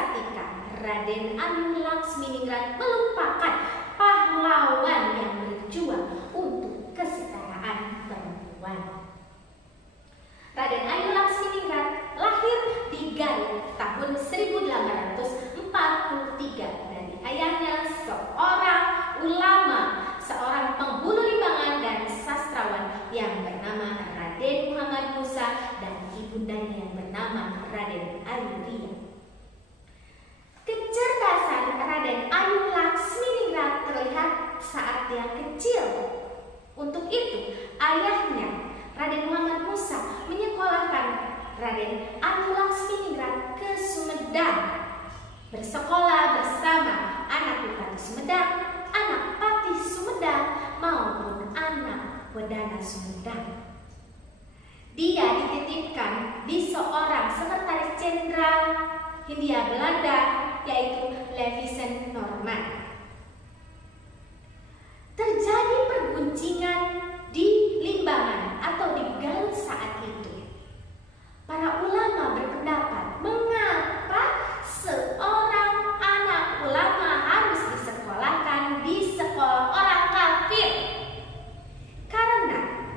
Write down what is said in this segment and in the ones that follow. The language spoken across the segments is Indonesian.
seketika Raden Anu Laksminingrat melupakan pahlawan yang berjuang untuk kesetaraan perempuan. Raden Anu Laksminingrat lahir di Garut tahun 1843 dari ayahnya seorang ulama, seorang penghulu limbangan dan sastrawan yang bernama Raden Muhammad Musa dan ibundanya yang bernama Raden Ayudhya. Kecerdasan Raden Anu Laksminingrat terlihat saat dia kecil. Untuk itu, ayahnya Raden Muhammad Musa menyekolahkan Raden Anu Laksminingrat ke Sumedang, bersekolah bersama anak Bupati Sumedang, anak Patih Sumedang maupun anak Wedana Sumedang. Dia dititipkan di seorang sekretaris jenderal Hindia Belanda, yaitu Levison Norman. Terjadi perguncingan di Limbangan atau di Garut saat itu. Para ulama berpendapat, mengapa seorang anak ulama harus disekolahkan di sekolah orang kafir? Karena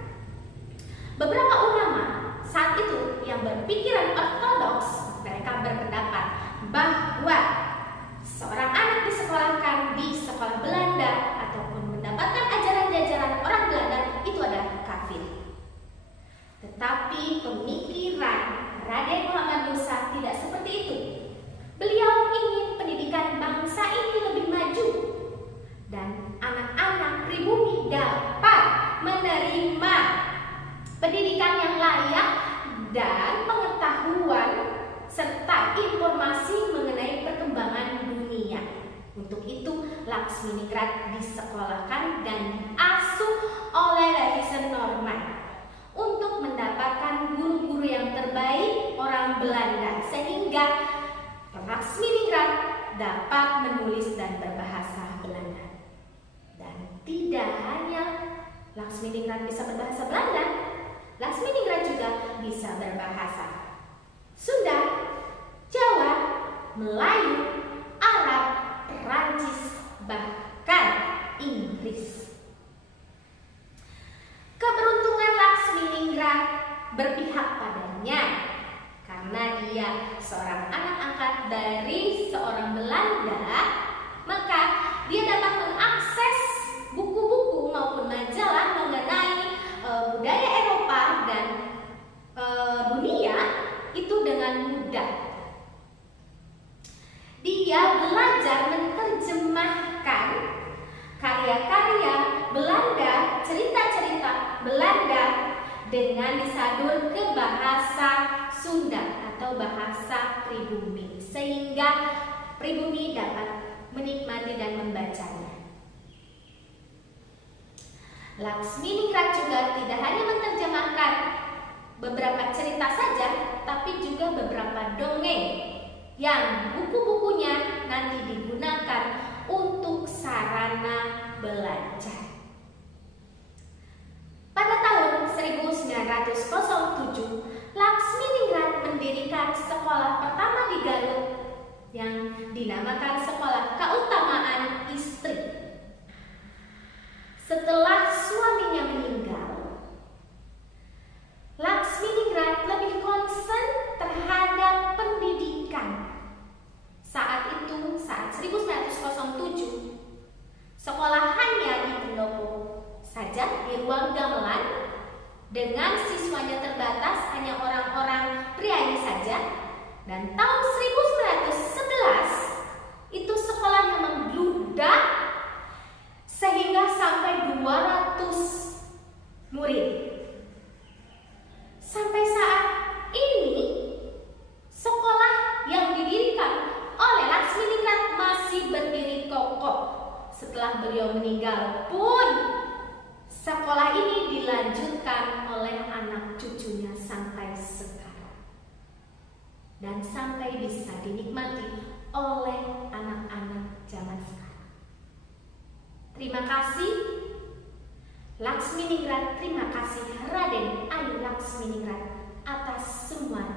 beberapa ulama saat itu yang berpikiran ortodoks, mereka berpendapat bahwa seorang anak disekolahkan di sekolah Belanda ataupun mendapatkan ajaran-ajaran orang Belanda itu adalah kafir. Tetapi pemikiran Raden Muhammad Musa tidak seperti itu. Beliau ingin pendidikan bangsa ini lebih maju dan anak-anak pribumi dapat menerima pendidikan yang layak dan pengetahuan serta informasi mengenai perkembangan dunia. Untuk itu, Laksminingrat disekolahkan dan diasuh oleh Levison Norman untuk mendapatkan guru-guru yang terbaik orang Belanda, sehingga Laksminingrat dapat menulis dan berbahasa Belanda. Dan tidak hanya Laksminingrat bisa berbahasa Belanda, Laksminingrat juga bisa berbahasa Sunda, Jawa, Melayu, Arab, Perancis, bahkan Inggris. Keberuntungan Laksminingrat berpihak padanya karena dia seorang anak angkat dari seorang Belanda, maka dia dapat mengakses buku-buku maupun majalah mengenai budaya Eropa dan dunia itu dengan mudah. Dia belajar menerjemahkan karya-karya Belanda, cerita-cerita Belanda dengan disadur ke bahasa Sunda atau bahasa pribumi, sehingga pribumi dapat menikmati dan membacanya. Laksminingrat juga tidak hanya menerjemahkan beberapa cerita saja, tapi juga beberapa dongeng yang buku-bukunya nanti digunakan untuk sarana belajar. Pada tahun 1907, Laksminingrat mendirikan sekolah pertama di Garut yang dinamakan Sekolah Keutamaan Istri. Setelah suaminya meninggal, Laksminingrat lebih konsen terhadap pendidikan. Saat 1907, sekolah hanya di pendopo saja, di ruang gamelan, dengan siswanya terbatas, hanya orang-orang prianya saja. Dan tahun 1911, itu sekolahnya membludak sehingga sampai 200 murid. Sampai saat ini, sekolah yang didirikan oleh Laksminingrat masih berdiri kokoh. Setelah beliau meninggal pun, sekolah ini dilanjutkan oleh anak cucunya sampai sekarang. Dan sampai bisa dinikmati oleh anak-anak zaman sekarang. Terima kasih Laksminingrat, terima kasih Raden Anu Laksminingrat atas semua